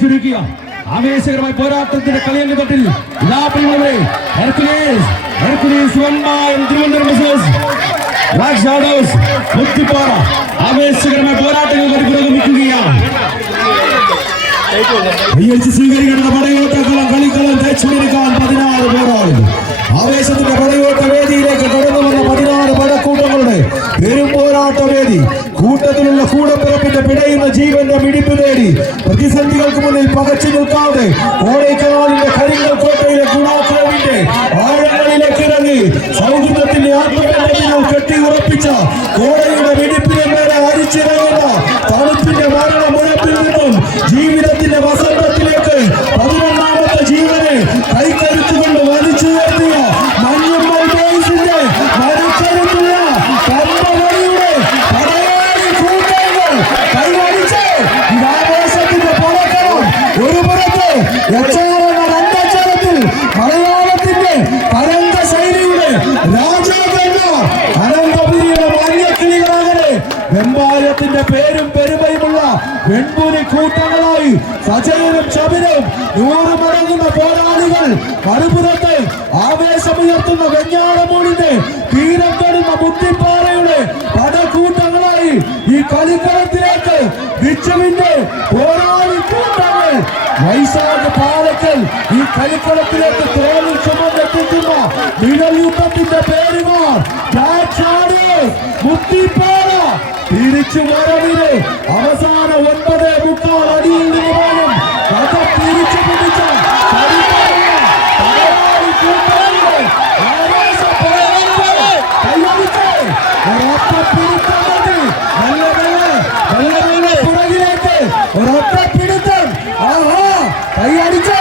ചുരുക്കിയ ആവേശകരമായ പോരാട്ടത്തിന്റെ കളിയങ്കത്തിൽ ഇതാ പ്രിയമുള്ളവരെ ഹെർക്കുലീസ് ബ്ലാക്ക് ഷാഡോസ് മുത്തിപ്പാറ ആവേശകരമായ പോരാട്ടങ്ങൾ പുരോഗമിക്കുകയാണ്. സ്വീകരിക്കേണ്ട പടയോട്ടക്കളം കളിക്കളം തയ്ച്ചുകൊടുക്കാൻ 16 പോരാളികൾ. ആവേശത്തിന്റെ പടയോട്ട വേദിയിലേക്ക് കടന്നു വന്ന 16 പടക്കൂട്ടങ്ങളുടെ പെരും പോരാട്ട വേദി. കൂട്ടത്തിലുള്ള കൂടപ്പിറപ്പിന്റെ പിടയുന്ന ജീവന്റെ മിടിപ്പ് നേടി പ്രതിസന്ധികൾക്ക് മുന്നിൽ പകച്ചു നിൽക്കാതെ കോടൈക്കനാലിന്റെ കരിങ്കൽ കോട്ടയിലെ ഗുണാക്രമിന്റെ ആഴങ്ങളിലേക്ക് ഇറങ്ങി സൗഹൃദത്തിന്റെ ആത്മബന്ധങ്ങൾ കെട്ടി ഉറപ്പിച്ച കോടയുടെ വെടിപ്പിനെ മേലെ അരിച്ചിറങ്ങുന്ന തണുപ്പിന്റെ മരണ മുഴപ്പിൽ നിന്നും ജീവിതത്തിന്റെ വസന്തത്തിലേക്ക് 11ാമത്തെ ജീവനെ കൈക്കരുത്തുകൊണ്ട് വലിച്ചുയർത്തിയ മഞ്ഞമ്മൽ ബേസിന്റെ മരക്കരുത്തുള്ള കമ്പവടിയുടെ പടയാളി കൂട്ടങ്ങൾ കൈവരിച്ച് ആവേശത്തിന്റെ പുറക്കണം. ഒരു പുറത്ത് യക്ഷാരെന്ന രണ്ടക്ഷരത്തിൽ മലയാളത്തിന്റെ തരംഗ ശൈലിയുടെ രാജാവെന്ന അനന്തപുരിയുടെ മഞ്ഞക്കിളികളാകെ വെമ്പായത്തിന്റെ പേരും പെരുമയുമുള്ള വെൺപുലി കൂട്ടങ്ങളായി സജയനും ശബനും 100 മടങ്ങുന്ന പോരാളികൾ. മറുപുറത്ത് ആവേശമുയർത്തുന്ന വെഞ്ഞാറമൂടിന്റെ തീരം തൊടുന്ന മുത്തിപ്പാറയുടെ പടക്കൂട്ടങ്ങളായി ഈ കളിക്കളത്തിലേക്ക് വിച്ചുവിന്റെ പോരാളി കൂട്ടങ്ങൾ. വൈശാഖ് പാലക്കൽ ഈ കളിക്കളത്തിലേക്ക് തോളിൽ ചുമന്നെത്തിക്കുന്ന നിഴൽയുദ്ധത്തിന്റെ പേരുമാർ മുത്തിപ്പാറ തിരിച്ചു വരവിന് അവസാന 9.25 അടിയിൽ നിന്ന് പോലും കഥ തിരിച്ചു പിടിച്ച പുറകിലേക്ക് ഒരൊറ്റ പിടുത്തം. ആഹാ കൈയടിച്ച്